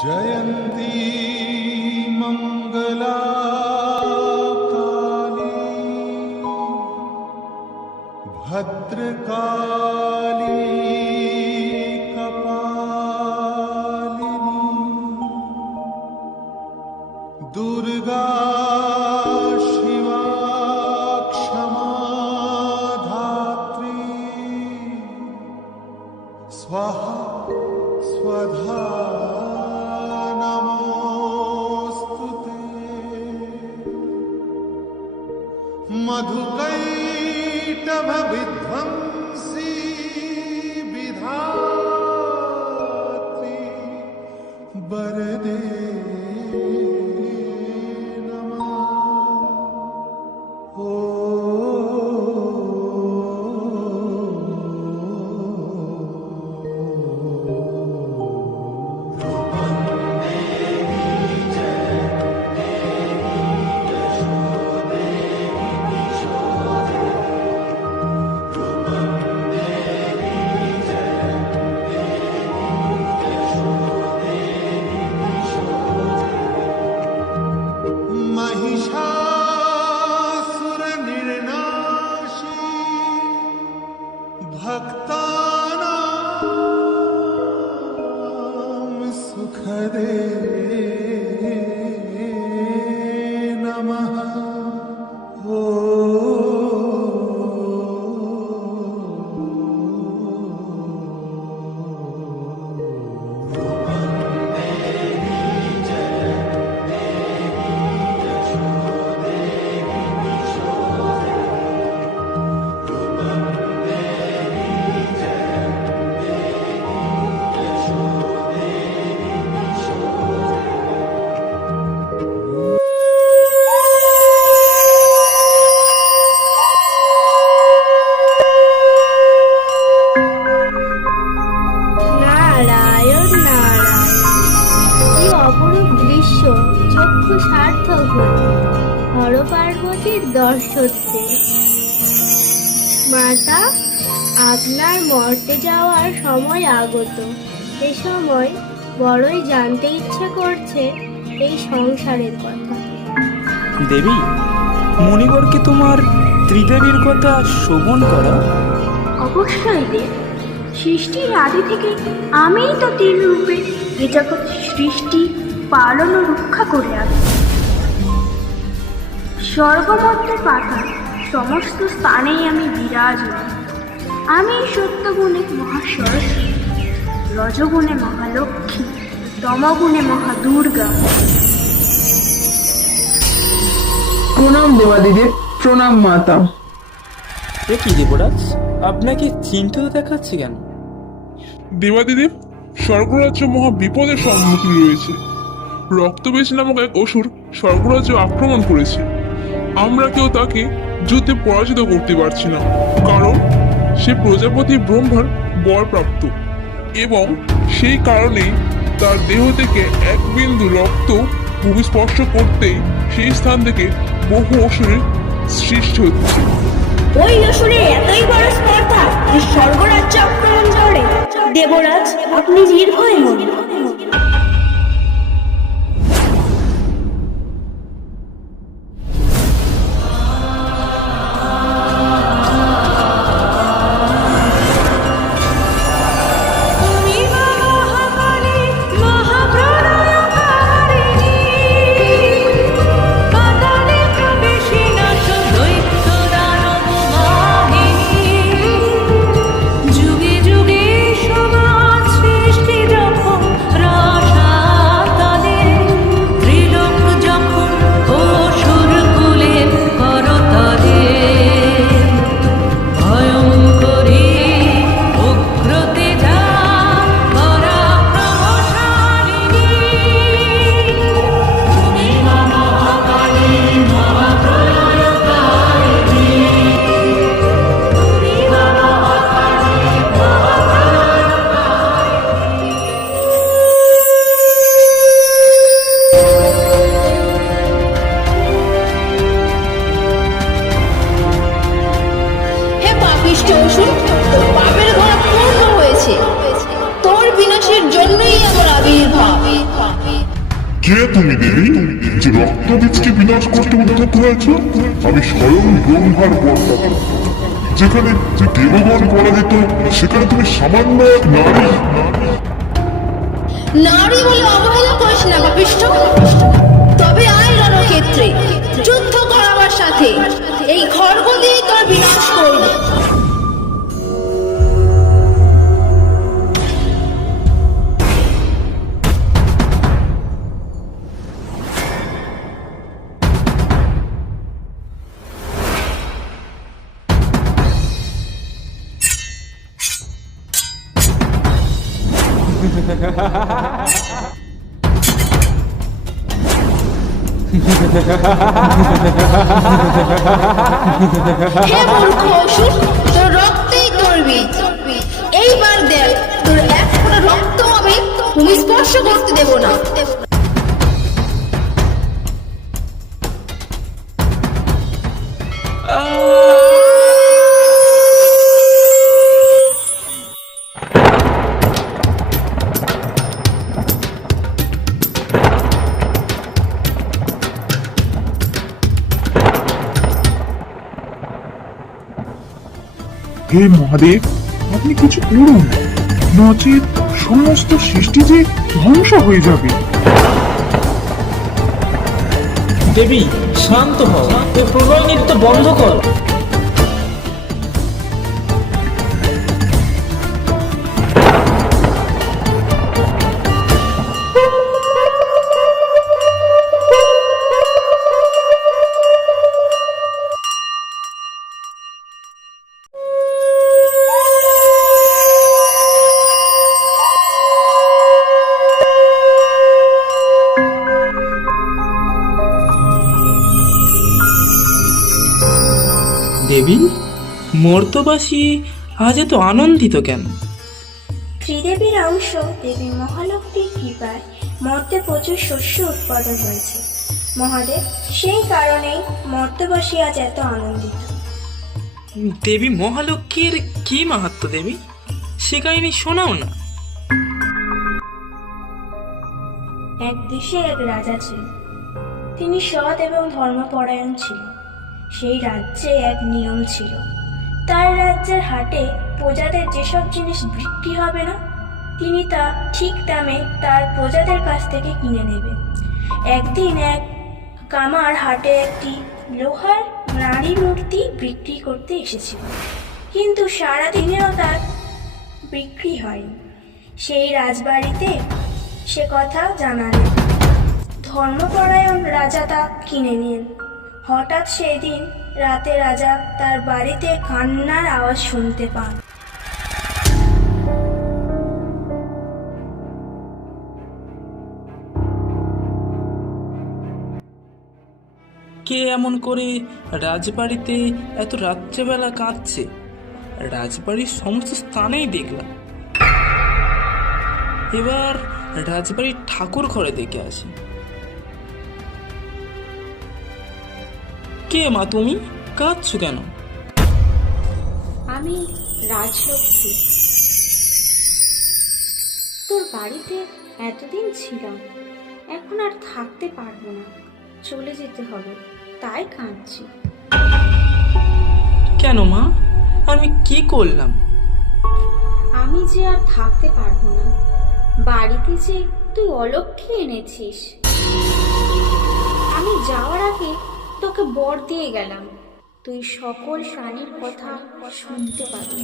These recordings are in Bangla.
जयन्ती मङ्गला काली भद्रकाली। वरदे नमः সার্থক হল হর পার্বতীর দর্শনে মাতা আপনার মর্তে যাওয়ার সময় আগত। এ সময় বড়ই জানতে ইচ্ছে করছে এই সংসারের কথা। দেবী মণিবরকে তোমার ত্রিদেবীর কথা শোভন করা। অবশ্যই দেব। সৃষ্টির আদি থেকে আমিই তো তিন রূপে এ জগৎ সৃষ্টি পালন ও রক্ষা করে আসছি স্বর্গমধ্যে পাতা সমস্ত স্থানেই আমি বিরাজমান। আমি সত্যগুণে মহাসরস্বতী রজগুণে মহালক্ষ্মী তমগুণে মহাদুর্গা। প্রণাম দেবাদিদেব প্রণাম মাতা। এ কি দেবরাজ? আপনাকে চিন্তিত দেখাচ্ছে কেন? দেবাদিদেব স্বর্গরাজ্য মহা বিপদের সম্মুখীন রয়েছে। রক্তবেশ নামক এক অসুর স্বর্গরাজ্য আক্রমণ করেছে। আমরা কেউ তাকে যুদ্ধে পরাজিত করতে পারছি না, কারণ সে প্রজাপতি ব্রহ্মার বরপ্রাপ্ত এবং সেই কারণেই তার দেহ থেকে এক বিন্দু রক্ত ভূমি স্পর্শ করতেই সেই স্থান থেকে বহু অসুরের সৃষ্টি হচ্ছে। ওই অসুরের এতই বড় স্পর্ধা যে দেবরাজ, আপনি নির্ভয় হন সামান্য এক নারী। নারী বলে অবহেলা করিস না পাপিষ্ঠ তবে আয় রণক্ষেত্রে যুদ্ধ করাবার সাথে হে মূর্খ অসুর, তোর এইবার দেখ, তোর এক ফোঁটা রক্ত আমি ভূমি স্পর্শ করতে দেব না। হে মহাদেব, আপনি কিছু করুন। নচেত সমস্ত সৃষ্টি যে ধ্বংস হয়ে যাবে। দেবী, শান্ত হও। এ প্রলয় নৃত্য বন্ধ কর। দেবী মর্তবাসী আজ এত আনন্দিত কেন? ত্রিদেবীর অংশ দেবী মহালক্ষ্মীর কৃপায় মর্তে প্রচুর শস্য উৎপাদন হয়েছে। মহাদেব সেই কারণেই মর্তবাসী আজ এত আনন্দিত। দেবী মহালক্ষ্মীর কি মাহাত্ম দেবী? সে কাহিনী শোনাও না। এক দেশে এক রাজা ছিল তিনি সৎ এবং ধর্মপরায়ণ ছিলেন। সেই রাজ্যে এক নিয়ম ছিল। তার রাজ্যের হাটে প্রজাদের যেসব জিনিস বিক্রি হবে না, তিনি তা ঠিক দামে তার প্রজাদের কাছ থেকে কিনে নেবেন একদিন এক কামার হাটে একটি লোহার নারী মূর্তি বিক্রি করতে এসেছিল। কিন্তু সারা দিনেও তার বিক্রি হয়নি। সেই রাজবাড়িতে সে কথা জানালেন। ধর্মপরায়ণ রাজা তা কিনে নিন। হঠাৎ সেই দিন রাতে রাজা তার বাড়িতে কান্নার আওয়াজ শুনতে পান। কে এমন করে রাজবাড়িতে এত রাত্রেবেলা কাঁদছে? রাজবাড়ির সমস্ত স্থানেই দেখলাম। এবার রাজবাড়ির ঠাকুর ঘরে দেখে আসি। কে মা তুমি? কাঁদছো কেন? আমি রাজলক্ষ্মী। তোর বাড়িতে এতদিন ছিলাম এখন আর থাকতে পারব না। চলে যেতে হবে তাই কাঁদছি। কেন মা? আমি কি করলাম? আমি যে আর থাকতে পারব না বাড়িতে যে তুই অলক্ষী এনেছিস। আমি যাওয়ার আগে তোকে বর দিয়ে গেলাম। তুই সকল প্রাণীর কথা শুনতে পাবি।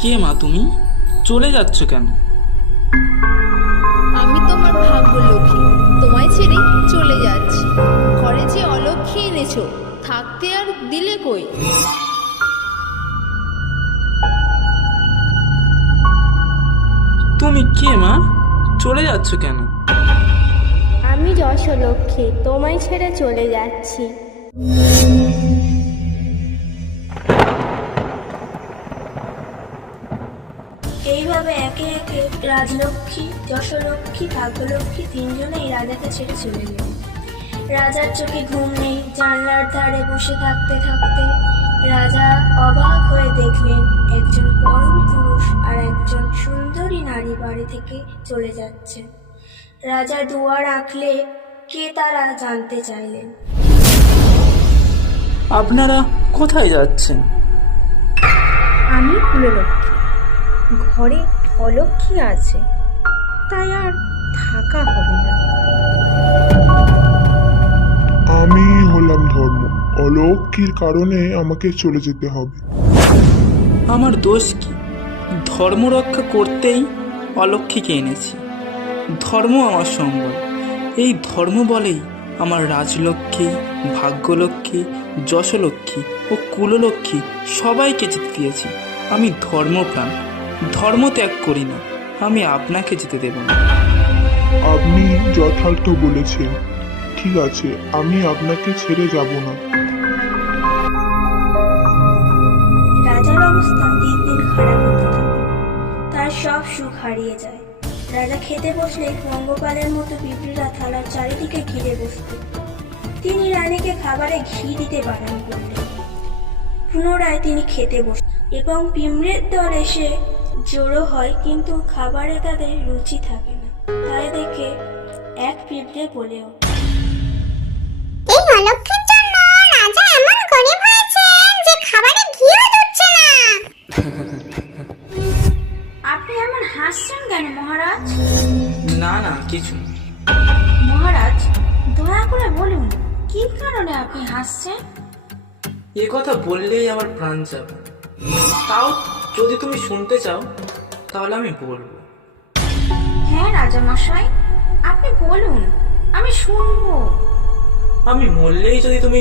কে মা তুমি? চলে যাচ্ছ কেন? আমি তোমার ভাগ্য লক্ষ্মী তোমায় ছেড়ে চলে যাচ্ছি। ঘরে যে অলক্ষী এনেছো থাকতে আর দিলে কই? তুমি কে মা? চলে যাচ্ছ কেন? আমি যশলক্ষ্মী, তোমায় ছেড়ে চলে যাচ্ছি। এইভাবে একে একে রাজলক্ষ্মী, যশলক্ষ্মী, ভাগ্যলক্ষ্মী তিনজনেই রাজাকে ছেড়ে চলে গেলেন রাজার চোখে ঘুম নেই, জানলার ধারে বসে থাকতে থাকতে রাজা অবাক হয়ে দেখলেন একজন পরম পুরুষ আর একজন সুন্দরী নারী বাড়ি থেকে চলে যাচ্ছে রাজা দুয়ার আঁকলে কে তারা জানতে চাইলেন? আপনারা কোথায় যাচ্ছেন? আমি কুললক্ষ্মী। ঘরে অলক্ষ্মী আছে তাই আর থাকা হবে না। আমি হলাম ধর্ম। অলৌকির কারণে আমাকে চলে যেতে হবে। আমার দোষ কি? ধর্ম রক্ষা করতেই অলক্ষীকে এনেছি। ধর্ম আমার সম্বল। এই ধর্ম বলেই আমার রাজলক্ষ্মী ভাগ্যলক্ষ্মী যশলক্ষ্মী ও কুললক্ষ্মী সবাইকে যেতে দিয়েছি। আমি ধর্মপ্রাণ। ধর্ম ত্যাগ করি না। আমি আপনাকে যেতে দেব না। আপনি যথার্থ বলেছেন। ঠিক আছে আমি আপনাকে ছেড়ে যাব না। রাজার অবস্থা দিন দিন খারাপ হতে থাকে। তার সব সুখ হারিয়ে যায়। রাজা খেতে বসলে পঙ্গপালের মতো পিঁপড়িরা থালার চারিদিকে ঘিরে বসত। তিনি রানীকে খাবারে ঘি দিতে বারণ করলেন। পুনরায় তিনি খেতে বস এবং পিঁমড়ের দল এসে জড়ো হয়, কিন্তু খাবারে তাদের রুচি থাকে না। তাই দেখে এক পিঁপড়ে বলেও এই হাসছেন কেন মহারাজ? না না কিছু। মহারাজ দয়া করে বলুন কি কারণে আপনি হাসছেন? এ কথা বললেই আমার প্রাণ যাবে। তাও যদি তুমি শুনতে চাও তাহলে আমি বলব। হ্যাঁ রাজামশাই আপনি বলুন আমি শুনব। আমি মরলেই যদি তুমি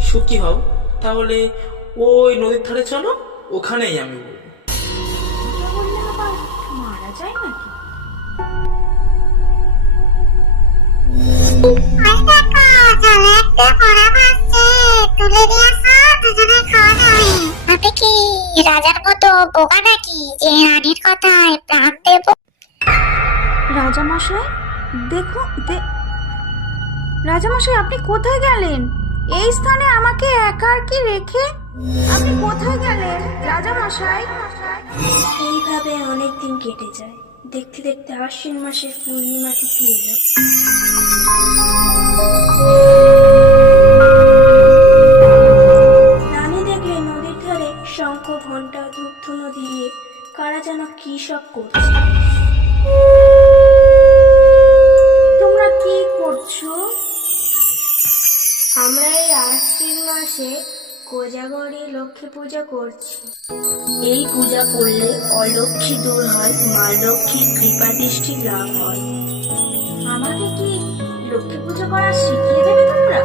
সুখী হও তাহলে ওই নদীর ধারে চলো ওখানেই আমি বলব। রাজার মতো বোকা নাকি যে রানীর কথায় প্রাণ দেব? রাজামশাই দেখো দে রাজামশাই আপনি কোথায় গেলেন? এই স্থানে আমাকে একা আর কি রেখে? আপনি কোথায় গেলেন রাজামশাই? এইভাবে অনেক দিন কেটে যায়। দেখতে দেখতে আশ্বিন মাসের পূর্ণিমা তিথি এলো রানী দেখলে নদীর ধারে শঙ্খ ঘণ্টা ধূপ নদী দিয়ে কারা যেন কি সব করছে। তোমরা কি করছ? আমরা এই আশ্বিন মাসে কোজাগরী লক্ষ্মী পূজা করছি। এই পূজা করলে অলক্ষ্মী দূর হয়, মা লক্ষ্মীর কৃপা দৃষ্টি লাভ হয়। করা শিখিয়ে দেবে তোমরা।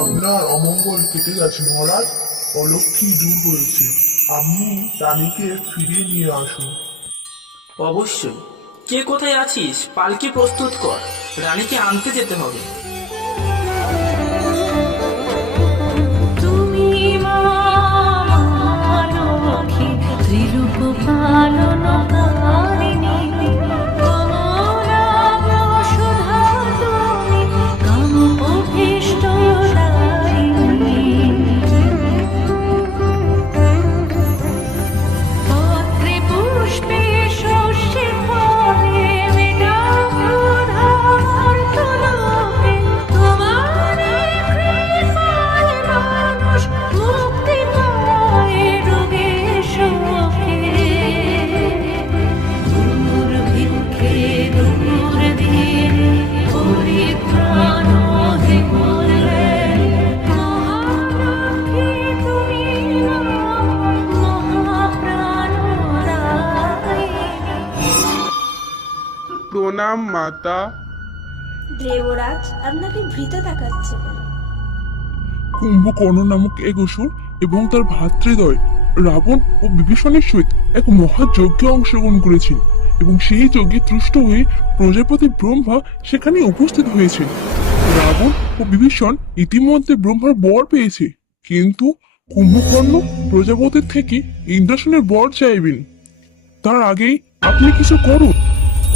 আপনার অমঙ্গল কেটে গেছে মহারাজ। অলক্ষী দূর হয়েছে। আপনি রানীকে ফিরিয়ে নিয়ে আসুন। অবশ্যই। কে কোথায় আছিস? পালকি প্রস্তুত কর। রানীকে আনতে যেতে হবে। তুমি মা ত্রিরূপ পালন কুম্ভকর্ণ নামক এক অসুর এবং তার ভ্রাতৃদ্বয় রাবণ ও বিভীষণের সহিত এক মহাযজ্ঞে অংশগ্রহণ করেছেন এবং সেই যজ্ঞে তুষ্ট হয়ে প্রজাপতি ব্রহ্মা সেখানে উপস্থিত হয়েছেন। রাবণ ও বিভীষণ ইতিমধ্যে ব্রহ্মার বর পেয়েছে, কিন্তু কুম্ভকর্ণ প্রজাপতির থেকে ইন্দ্রাসনের বর চাইবেন। তার আগেই আপনি কিছু করুন।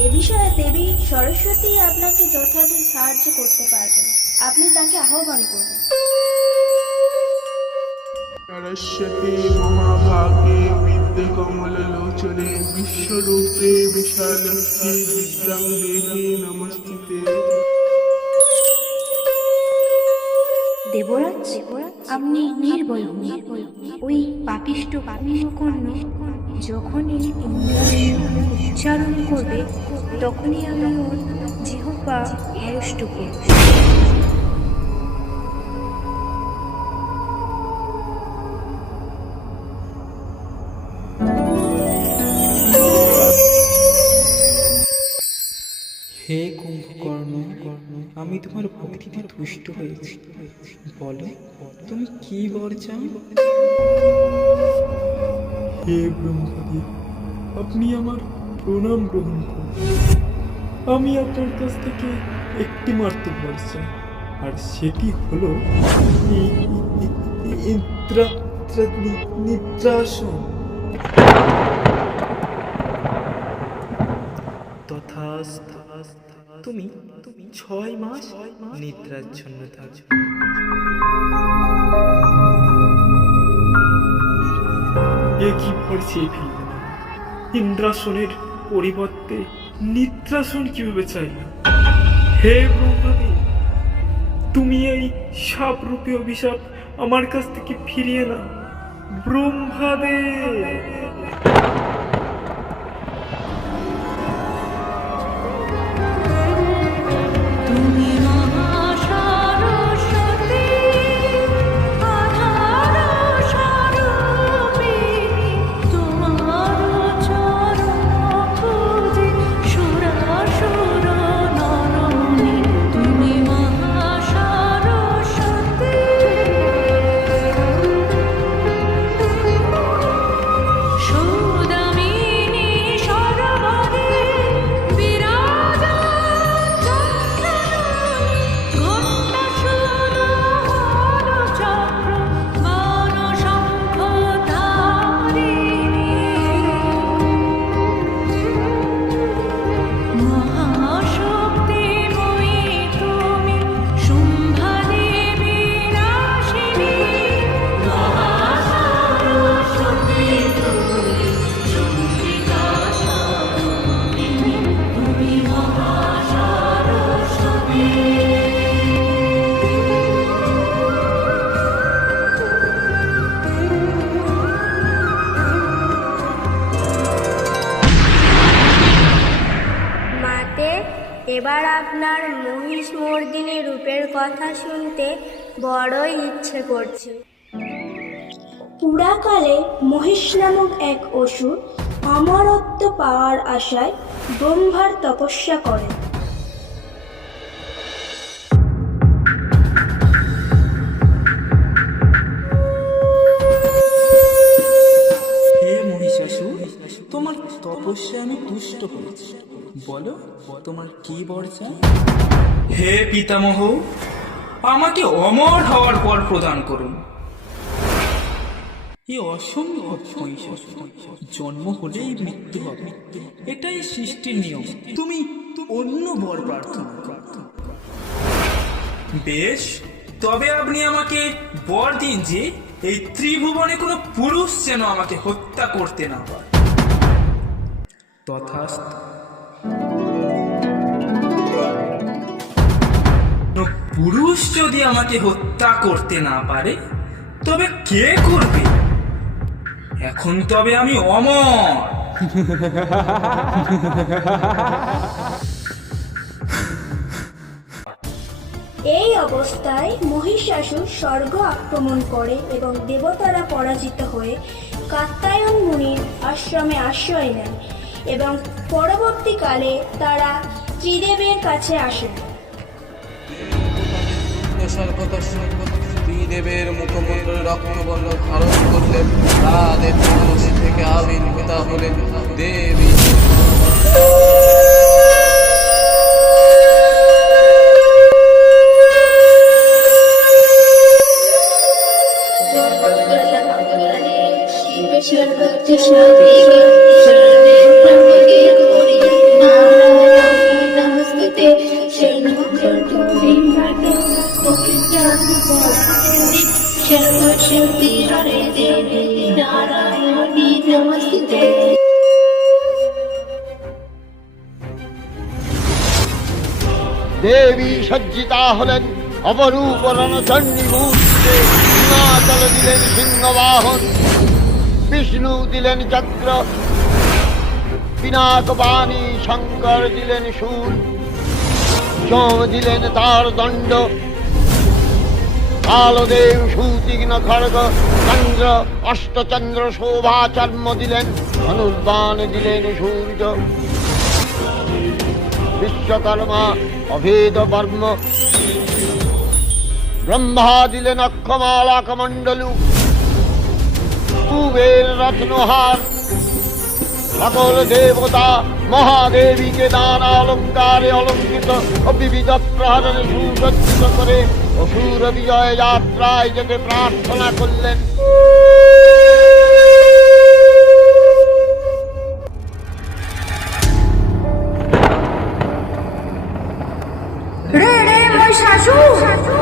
এ বিষয়ে দেবী সরস্বতী আপনাকে যথাযথ সাহায্য করতে পারবেন। আপনি তাকে আহ্বান করুন। সরস্বতী মহাভাগে বিদ্যে কমললোচনে বিশ্বরূপে বিশালক্ষী বিদ্যাং দেহি নমস্তিতে। দেবরাজ আপনি নির্ভয় ওই পাপিষ্ট কুম্ভকর্ণ যখনই উচ্চারণ করবে তখনই আমি ওর জিহ্বা আড়ষ্ট করব আমি তোমার ভক্তিতে তুষ্ট হয়েছি। বলো তুমি কি বর চাও? হে ব্রহ্মদেব আপনি আমার প্রণাম গ্রহণ করুন। আমি আপনার কাছ থেকে একটি মারতে পারছি আর সেটি হলো ইন্দ্রা- নিদ্রাসন। তথাস্তু তুমি ছয় মাস নিদ্রাচ্ছন্ন এ কি পড়ছে ইন্দ্রাসনের পরিবর্তে নিদ্রাসন কীভাবে চাইলাম? হে ব্রহ্মদেব তুমি এই সাপ রূপে অভিশাপ আমার কাছ থেকে ফিরিয়ে না ব্রহ্মাদেব বড়ই ইচ্ছে করছে। পুরাকালে মহিষ নামক এক অসুর অমরত্ব পাওয়ার আশায় ব্রহ্মার তপস্যা করেন। মহিষাসুর তোমার তপস্যা আমি তুষ্ট হয়েছি বলো তোমার কি বর চাই হে পিতামহ আমাকে অমর হওয়ার পর প্রদান করুন। এ অসম্ভব জন্ম হলেই মৃত্যু হবে। এটাই সৃষ্টির নিয়ম। তুমি অন্য বর প্রার্থনা। বেশ, তবে আপনি আমাকে বর দিন যে এই ত্রিভুবনে কোনো পুরুষ যেন আমাকে হত্যা করতে না পারে। তথাস্তু পুরুষ যদি আমাকে হত্যা করতে না পারে, তবে কে করবে? এখন তবে আমি অমর। এই অবস্থায় মহিষাসুর স্বর্গ আক্রমণ করে এবং দেবতারা পরাজিত হয়ে কাত্তায়ন মুনির আশ্রমে আশ্রয় নেন এবং পরবর্তীকালে তারা ত্রিদেবের কাছে আসেন। দেবের মুখমণ্ডলে রক্তবর্ণ ধারণ করলেন। তাদের মনসী থেকে আবির্ভূতা হলেন। দেবী সর্বশক্তি হরে দেবী নারায়ণী নমস্তে দেবী সজ্জিতা হলেন অপরূপ রণচণ্ডী মুহূর্তে হিমাচল দিলেন সিংহবাহন বিষ্ণু দিলেন চক্র পিনাকবাণী শঙ্কর দিলেন সুর চম দিলেন তার দণ্ড কালদেব সুতীক্ষ্ণ খড়গ চন্দ্র অষ্টচন্দ্র শোভা চর্ম দিলেন, ধনুর্বাণ দিলেন সূর্য। বিশ্বকর্মা অভেদ বর্ম। ব্রহ্মা দিলেন অক্ষমালা কমণ্ডলু কুবের রত্নহার সকল দেবতা মহাদেবীকে দান অলঙ্কারে অলঙ্কৃত ও বিবিধ প্রহরণে সুসজ্জিত করে অসুর বিজয় যাত্রায় যেতে প্রার্থনা করলেন। রে রে মহিষাসুর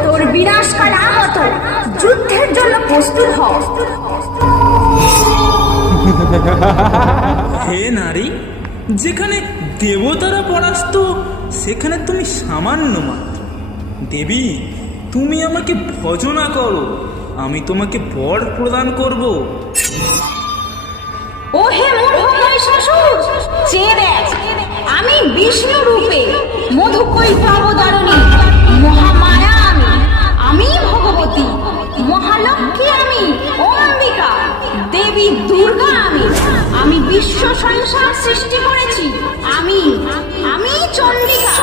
তোর বিনাশকাল যুদ্ধের জন্য প্রস্তুত হ। হে নারী যেখানে দেবতারা পরাস্ত সেখানে তুমি সামান্য মাত্র। দেবী তুমি আমাকে ভজনা করো, আমি তোমাকে বর প্রদান করব। ও হে মূর্খ মহিষাসুর চেয়ে দেখ, আমি বিষ্ণু রূপে মধুকৈপ অবতারণী মহামায়া আমি আমি ভগবতী, মহালক্ষ্মী আমি, অম্বিকা, দেবী দুর্গা আমি আমি বিশ্ব সংসার সৃষ্টি করেছি, আমি আমি চণ্ডিকা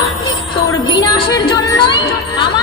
তোর বিনাশের জন্যই আমার